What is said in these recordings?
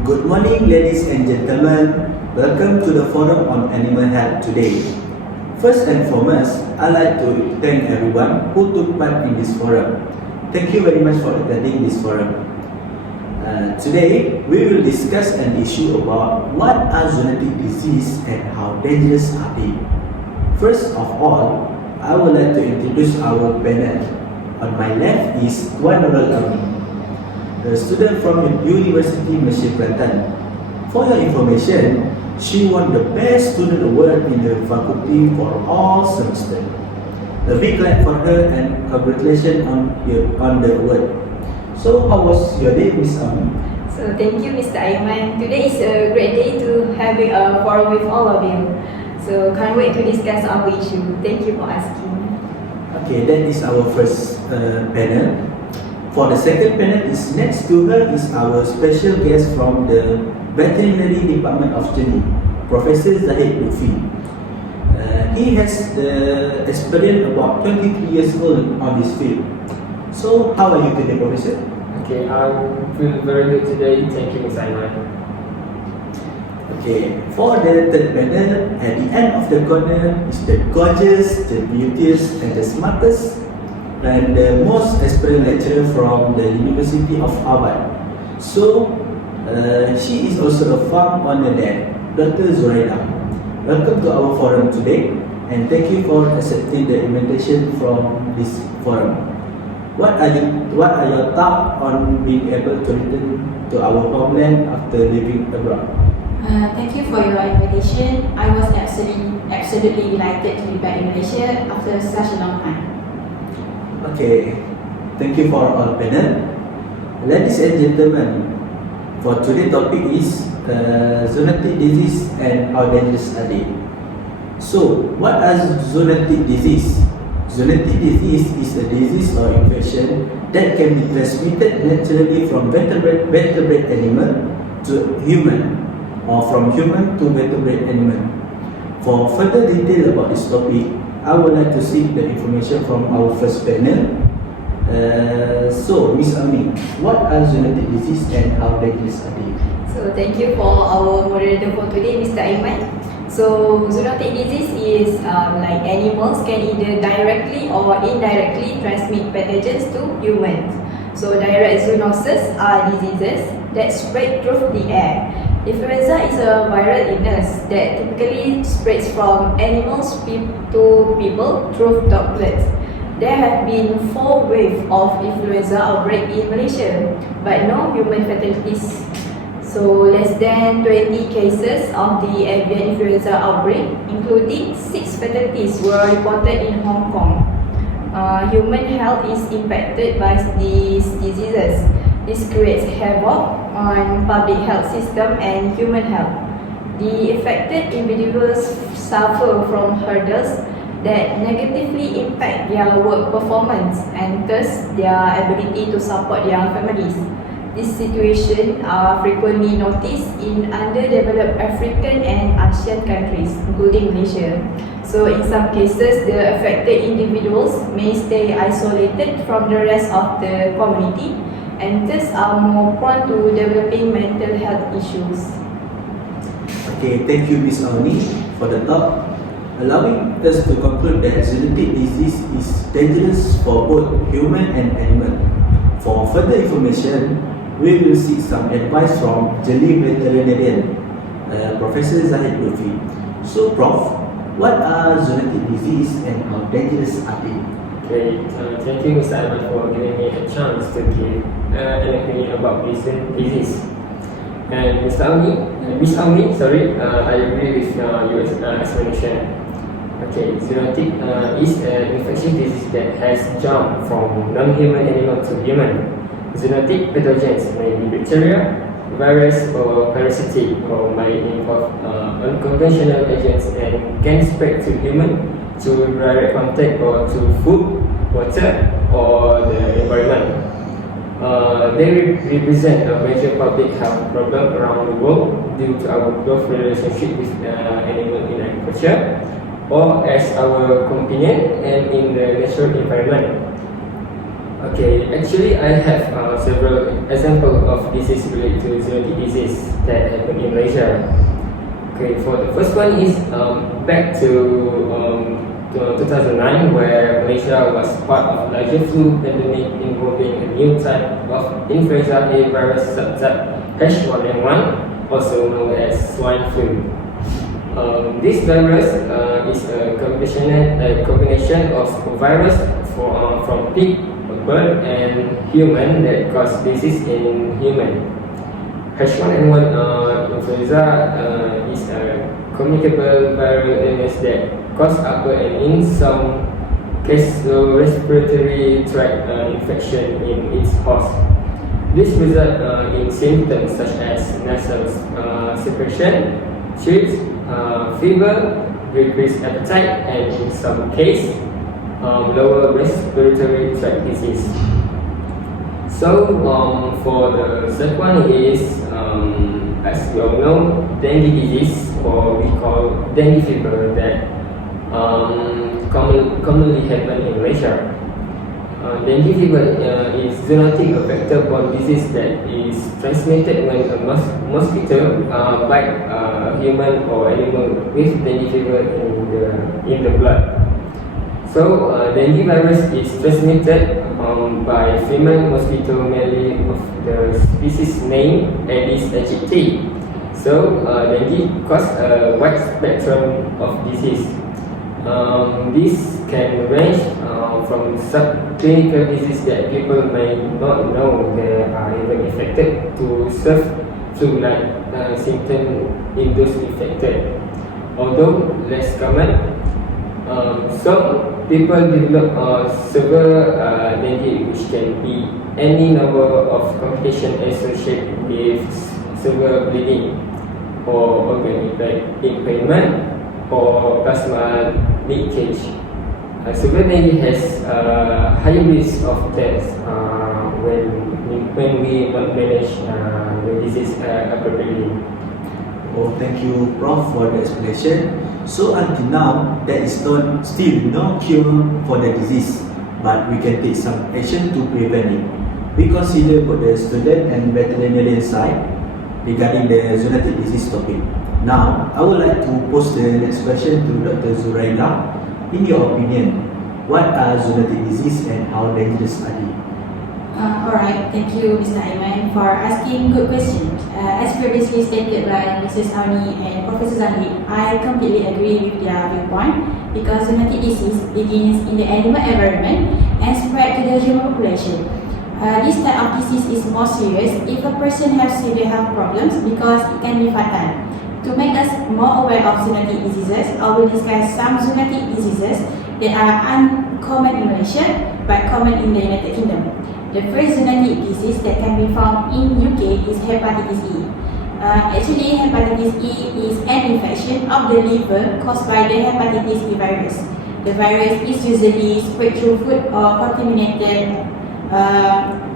Good morning, ladies and gentlemen. Welcome to the Forum on Animal Health today. First and foremost, I'd like to thank everyone who took part in this forum. Thank you very much for attending this forum. Today, we will discuss an issue about what are zoonotic diseases and how dangerous are they. First of all, I would like to introduce our panel. On my left is Tuan Nurul Amin, a student from University Malaysia Kelantan. For your information, she won the Best Student Award in the faculty for all semesters. A big clap for her and congratulations on the award. So, how was your day, Miss Amin? So, thank you, Mr. Aiman. Today is a great day to having a forum with all of you. So, can't wait to discuss our issue. Thank you for asking. Okay, that is our first panel. For the second panel, is next to her is our special guest from the Veterinary Department of Jenny, Professor Zahid Lutfi. He has the experience about 23 years old on this field. So, how are you today, Professor? Okay, I feel very good today. Thank you, Ms. Aiman. Okay, for the third panel, at the end of the corner is the gorgeous, the beauteous, and the smartest, and the most experienced lecturer from the University of Harvard. So, she is also a farm owner there, Dr. Zoraida. Welcome to our forum today, and thank you for accepting the invitation from this forum. What are your thoughts on being able to return to our homeland after living abroad? Thank you for your invitation. I was absolutely delighted to be back in Malaysia after such a long time. Okay, thank you for all panel. Ladies and gentlemen, for today's topic is zoonotic disease and how dangerous are they. So, what are zoonotic disease? Zoonotic disease is a disease or infection that can be transmitted naturally from vertebrate animal to human, or from human to vertebrate animal. For further detail about this topic, I would like to seek the information from our first panel. So, Ms. Amin, what are zoonotic disease and how dangerous are they? So, thank you for our moderator for today, Mr. Aiman. So, zoonotic disease is like animals can either directly or indirectly transmit pathogens to humans. So, direct zoonoses are diseases that spread through the air. Influenza is a viral illness that typically spreads from animals to people through droplets. There have been 4 waves of influenza outbreak in Malaysia, but no human fatalities. So, less than 20 cases of the avian influenza outbreak, including 6 fatalities, were reported in Hong Kong. Human health is impacted by these diseases. This creates havoc on public health system and human health. The affected individuals suffer from hurdles that negatively impact their work performance and thus their ability to support their families. This situation are frequently noticed in underdeveloped African and Asian countries, including Malaysia. So in some cases, the affected individuals may stay isolated from the rest of the community and thus are more prone to developing mental health issues. Okay, thank you, Ms. Auni, for the talk. Allowing us to conclude that zoonotic disease is dangerous for both human and animal. For further information, we will seek some advice from Jeli veterinarian, Professor Zahid Lutfi. So, Prof, what are zoonotic disease and how dangerous are they? Okay, thank you, Mr. Aiman, for giving me a chance to give an opinion about this disease. And Ms. Auni, I agree with your explanation. Okay, zoonotic is an infectious disease that has jumped from non-human animal to human. Zoonotic pathogens may be bacteria, virus, or parasitic, or may involve unconventional agents and can spread to human through direct contact or to food, water, or the environment. They represent a major public health problem around the world due to our close relationship with animals in agriculture or as our companion and in the natural environment. Okay, actually I have several examples of disease related to zoonotic disease that happen in Malaysia. Okay, for the first one is back to 2009, where Malaysia was part of a larger flu pandemic involving a new type of influenza A virus subtype H1N1, also known as swine flu. This virus is a combination of a virus from pig, bird, and human that cause disease in human. H1N1 influenza is a communicable viral illness that cause upper and in some cases low respiratory tract infection in its host. This results in symptoms such as nasal secretion, chills, fever, decreased appetite, and in some cases lower respiratory tract disease. So for the second one is, as we all know, dengue disease, or we call dengue fever, that commonly happen in Malaysia. Dengue fever is zoonotic, a vector-borne disease that is transmitted when a mosquito bite a human or animal with dengue fever in the blood. So, dengue virus is transmitted by female mosquito, mainly of the species named Aedes aegypti. So, dengue causes a wide spectrum of disease. This can range from subclinical disease that people may not know they are even affected to flu-like symptoms in those affected. Although less common, some people develop severe dengue, which can be any number of complications associated with severe bleeding or organ impairment or plasma leakage. Severe dengue has higher risk of death when we not manage the disease appropriately. Oh, thank you, Prof, for the explanation. So until now, there is still no cure for the disease, but we can take some action to prevent it. We consider both the student and veterinarian side regarding the zoonotic disease topic. Now, I would like to pose the next question to Dr. Zuraida. In your opinion, what are zoonotic disease and how dangerous are they? Alright, thank you Mr. Aiman for asking good question. As previously stated by Mrs. Auni and Professor Zahid, I completely agree with their viewpoint because zoonotic disease begins in the animal environment and spread to the human population. This type of disease is more serious if a person has severe health problems because it can be fatal. To make us more aware of zoonotic diseases, I will discuss some zoonotic diseases that are uncommon in Malaysia but common in the United Kingdom. The first zoonotic disease that can be found in UK is hepatitis E. Actually, hepatitis E is an infection of the liver caused by the hepatitis E virus. The virus is usually spread through food or contaminated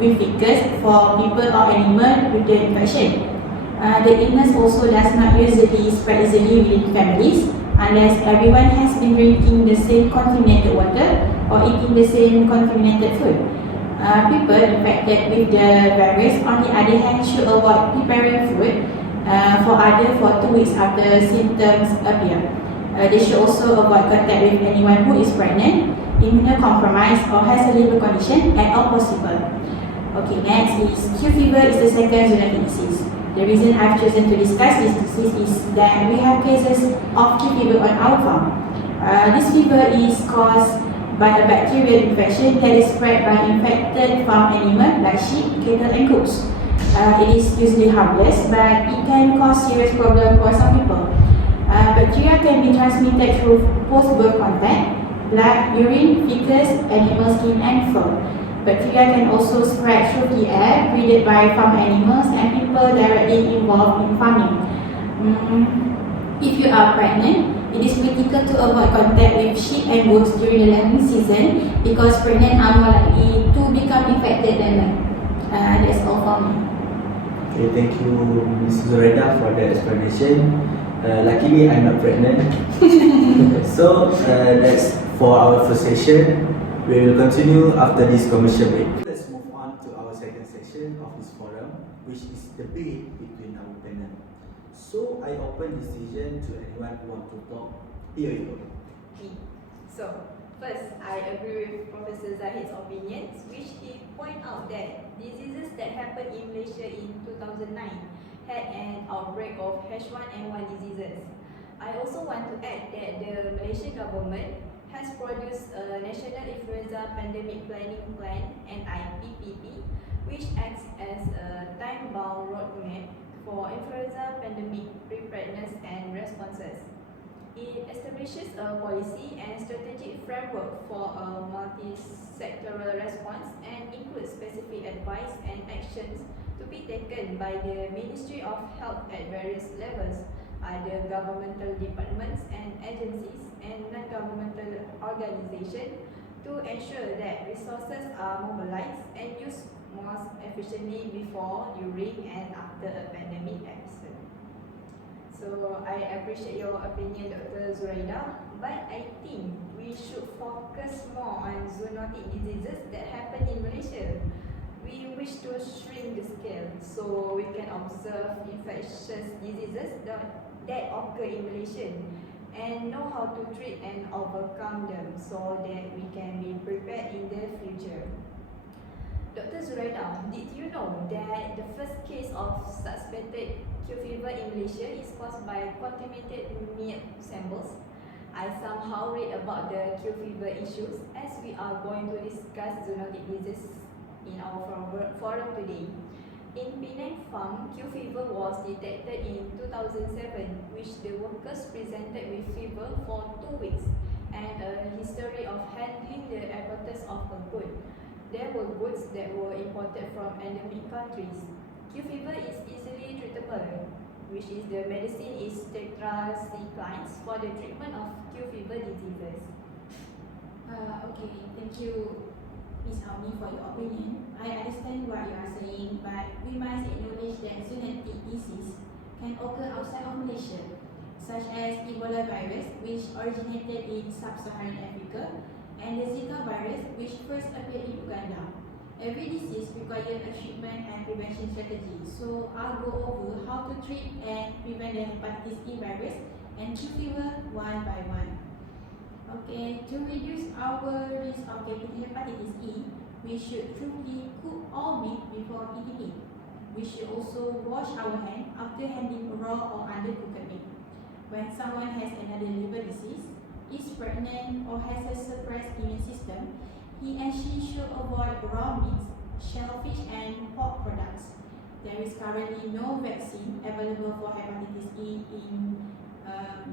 with feces for people or animals with the infection. The illness also does not usually spread easily within families unless everyone has been drinking the same contaminated water or eating the same contaminated food. People infected with the virus, on the other hand, should avoid preparing food for 2 weeks after symptoms appear. They should also avoid contact with anyone who is pregnant, immunocompromised, or has a liver condition at all possible. Okay, next is Q fever is the second zoonotic disease. The reason I've chosen to discuss this disease is that we have cases of Q fever on our farm. This fever is caused by a bacterial infection that is spread by infected farm animals like sheep, cattle, and goats. It is usually harmless, but it can cause serious problems for some people. Bacteria can be transmitted through post-birth contact, blood, urine, feces, animal skin, and fur. Bacteria can also spread through the air, breathed by farm animals and people directly involved in farming. If you are pregnant, it is critical to avoid contact with sheep and goats during the lambing season because pregnant are more likely to become infected than men. That's all for me. Okay, thank you, Ms. Zuraida, for the explanation. Luckily, I'm not pregnant. So, that's for our first session. We will continue after this commercial break. Let's move on to our second section of this forum, which is debate between our panel. So I open this session to anyone who want to talk. Here you go. Me. So, first, I agree with Professor Zahid's opinions, which he point out that diseases that happened in Malaysia in 2009 had an outbreak of H1N1 diseases. I also want to add that the Malaysian government has produced a National Influenza Pandemic Planning Plan (NIPPP), which acts as a time-bound roadmap for influenza pandemic preparedness and responses. It establishes a policy and strategic framework for a multi-sectoral response and includes specific advice and actions to be taken by the Ministry of Health at various levels, other governmental departments and agencies, and non-governmental organizations to ensure that resources are mobilized and used most efficiently before, during, and after a pandemic episode. So I appreciate your opinion, Dr. Zuraida, but I think we should focus more on zoonotic diseases that happen in Malaysia. We wish to shrink the scale so we can observe infectious diseases that occur in Malaysia and know how to treat and overcome them so that we can be prepared in the future. Dr. Zuraida, did you know that the first case of suspected Q fever in Malaysia is caused by contaminated milk samples? I somehow read about the Q fever issues as we are going to discuss zoonotic disease in our forum today. In Penang Farm, Q fever was detected in 2007, which the workers presented with fever for 2 weeks and a history of handling the apparatus of a goat. There were goods that were imported from endemic countries. Q fever is easily treatable, which is the medicine is tetracyclines for the treatment of Q fever diseases. Okay, thank you, Ms. Auni, for your opinion. I understand what you are saying, but we must acknowledge that zoonotic disease can occur outside of Malaysia, such as Ebola virus, which originated in sub-Saharan Africa, and the Zika virus, which first appeared in Uganda. Every disease requires a treatment and prevention strategy, so I'll go over how to treat and prevent the hepatitis E virus and Q fever one by one. Okay, to reduce our risk of getting hepatitis E, we should truly cook all meat before eating it. We should also wash our hands after handling raw or undercooked meat. When someone has another liver disease, is pregnant or has a suppressed immune system, he and she should avoid raw meats, shellfish and pork products. There is currently no vaccine available for hepatitis E in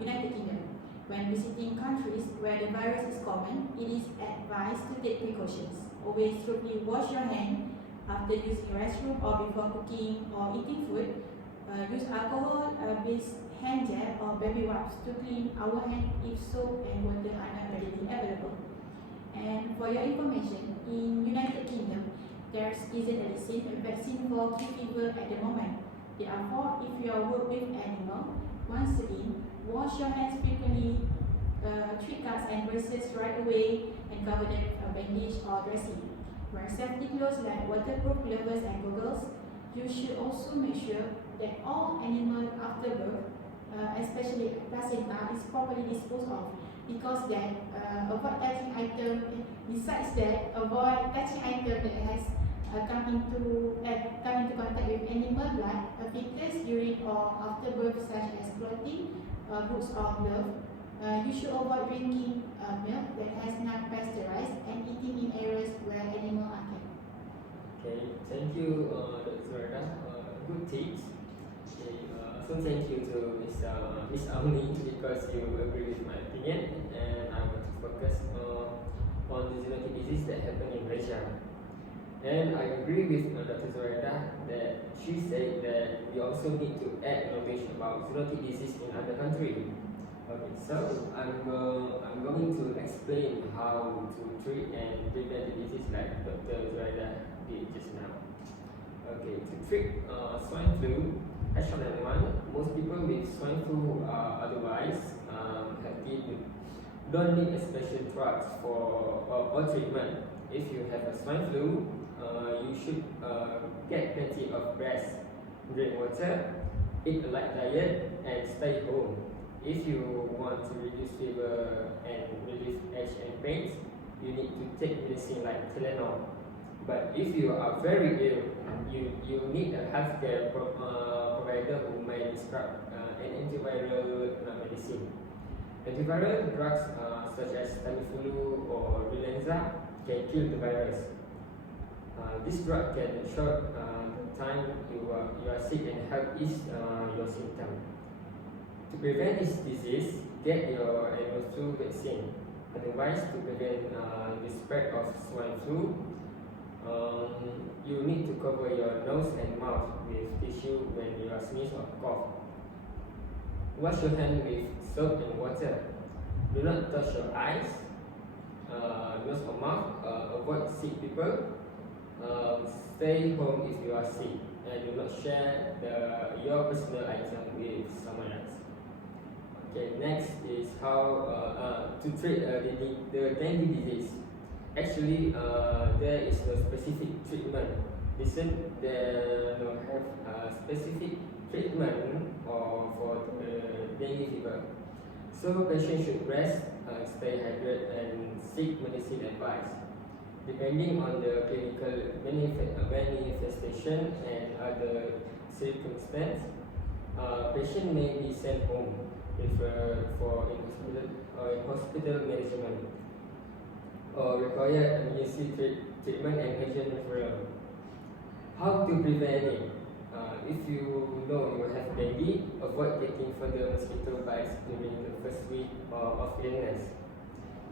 United Kingdom. When visiting countries where the virus is common, it is advised to take precautions. Always thoroughly wash your hands after using restroom or before cooking or eating food. Use alcohol-based hand gel or baby wipes to clean our hands if soap and water are not readily available. And for your information, in United Kingdom, there isn't a vaccine for Q fever at the moment. Therefore, if you are work with animal, once again, wash your hands frequently, treat cuts and bruises right away, and cover them with a bandage or dressing. Wear safety clothes like waterproof gloves and goggles. You should also make sure that all animals after birth, especially placenta, is properly disposed of, because that avoid touching item. Besides that, avoid touching item that has come into contact with animal blood, a fetus, urine, or after birth, such as clothing, boots or glove. You should avoid drinking milk that has not pasteurized and eating in areas where animals are kept. Okay, thank you, Dr. Zuraida. Good tips. Okay, so thank you to Miss Auni because you agree with my opinion, and I want to focus on the zoonotic disease that happen in Malaysia. And I agree with Dr. Zuraida that she said that we also need to add knowledge about zoonotic disease in other countries. Okay, so I'm going to explain how to treat and prevent the disease like Dr. Zuraida did just now. Okay, to treat swine flu, H1N1, most people with swine flu are otherwise healthy don't need a special drugs for or treatment. If you have a swine flu, you should get plenty of rest, drink water, eat a light diet, and stay home. If you want to reduce fever and relieve aches and pains, you need to take medicine like Tylenol. But if you are very ill, you need a healthcare provider who may prescribe an antiviral medicine. Antiviral drugs such as Tamiflu or Relenza can kill the virus. This drug can short the time you are sick and help ease your symptoms. To prevent this disease, get your annual flu vaccine. Otherwise, to prevent the spread of swine flu, you need to cover your nose and mouth with tissue when you are sneeze or cough. Wash your hands with soap and water. Do not touch your eyes, nose or mouth. Avoid sick people. Stay home if you are sick, and do not share your personal item with someone else. Okay, next is how to treat the dengue disease. Actually, there is no specific treatment. Listen, there no have specific treatment for the dengue fever. So patients should rest, stay hydrated, and seek medicine advice. Depending on the clinical manifestation and other circumstances, patient may be sent home for in hospital management or require emergency treatment and urgent referral. How to prevent it? If you know you have dengue, avoid getting further mosquito bites during the first week of illness.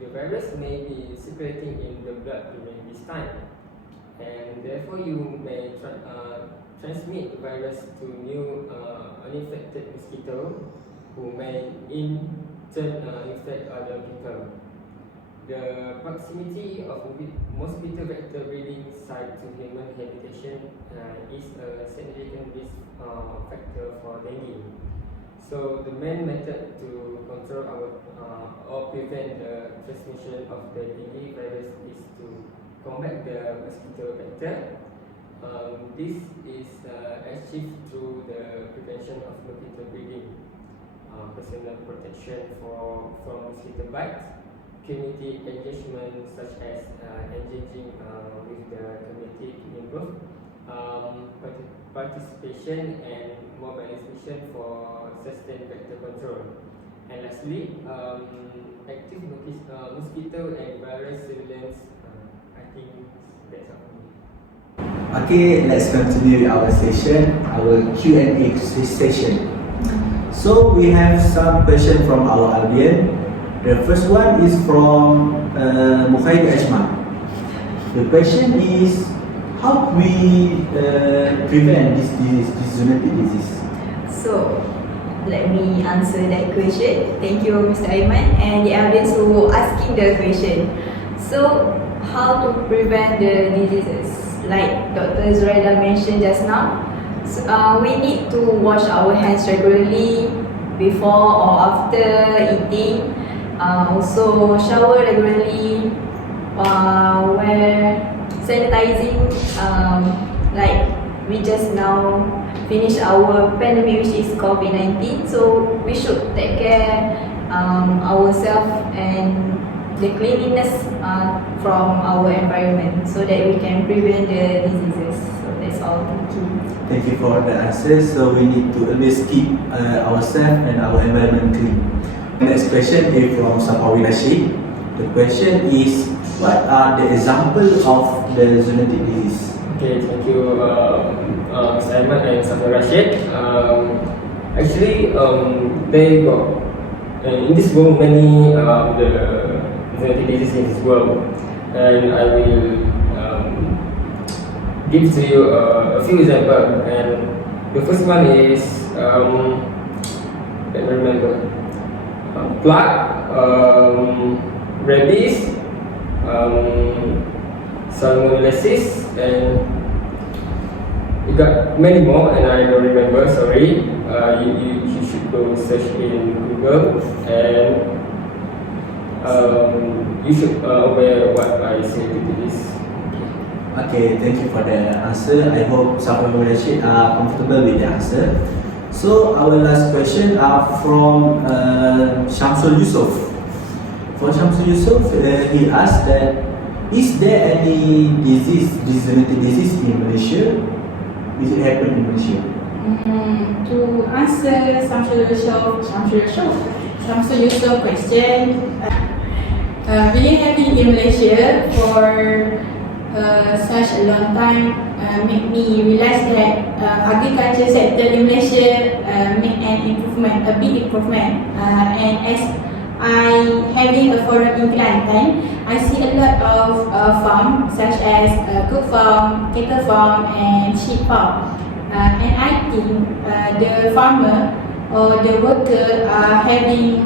The virus may be circulating in the blood during this time, and therefore you may transmit the virus to new uninfected mosquito who may in turn infect other people. The proximity of mosquito vector breeding site to human habitation is a significant risk factor for dengue. So the main method to control or prevent the transmission of the dengue virus is to combat the mosquito vector. This is achieved through the prevention of mosquito breeding, personal protection from mosquito bites, community engagement such as engaging with the community to improve participation and mobilization for sustained vector control. And lastly, active mosquito and virus surveillance. I think that's all. Okay, let's continue our session, our Q&A session. So we have some questions from our audience. The first one is from Mukhaid Ajma. The question is, how we prevent this disease, this zoonotic disease? So, let me answer that question. Thank you, Mr. Aiman, and the audience who asking the question. So, how to prevent the diseases? Like Dr. Zuraida mentioned just now, we need to wash our hands regularly before or after eating. Also, shower regularly. Wear sanitizing. Like we just now finish our pandemic, which is COVID-19. So we should take care ourselves and the cleanliness from our environment, so that we can prevent the diseases. So that's all. Thank you. Thank you for the answers. So we need to always keep ourselves and our environment clean. Next question is from Safawi Rashid. The question is, what are the examples of the zoonotic disease? Okay, thank you, Mr. Ahmad and Safawi Rashid. Actually, they got in this world many the zoonotic diseases in this world, and I will give to you a few examples. And the first one is let me remember. Plague, rabies, salmonellosis, and you got many more, and I don't remember. Sorry. You should go search in Google. And You should aware what I say to this. Okay, thank you for the answer. I hope Sahabat Rashid are comfortable with the answer. So our last question are from Shamsul Yusof. For Shamsul Yusof, he asked that is there any zoonotic disease in Malaysia? Is it happen in Malaysia? To answer Samsul Yusof question, really having in Malaysia for such a long time made me realize that agriculture sector in Malaysia made an improvement, a big improvement. And as I having a forum in Kelantan, I see a lot of farm such as goat farm, cattle farm, and sheep farm. And I think the farmer or the worker are having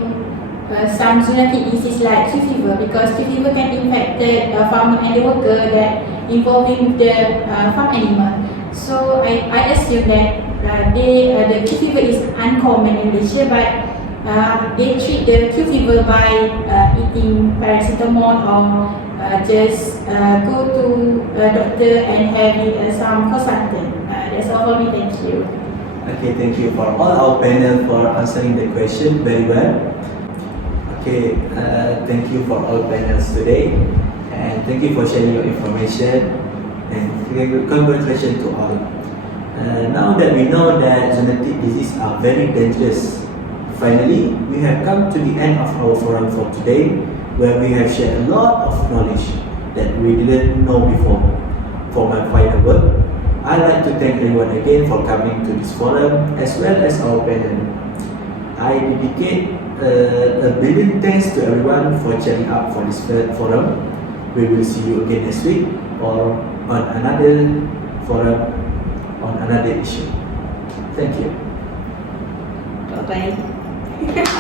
some zoonotic disease like Q fever, because Q fever can infect the farmer and the worker that involving the farm animal. So I assume that the Q fever is uncommon in Malaysia, but they treat the Q fever by eating paracetamol or just go to a doctor and having some consultant. That's all for me. Thank you. Okay, thank you for all our panel for answering the question very well. Okay, thank you for all panels today, and thank you for sharing your information, and congratulations to all. Now that we know that zoonotic diseases are very dangerous, finally we have come to the end of our forum for today, where we have shared a lot of knowledge that we didn't know before. For my final word, I'd like to thank everyone again for coming to this forum, as well as our panel. I dedicate a billion thanks to everyone for cheering up for this forum. We will see you again next week or on another forum on another issue. Thank you. Bye bye.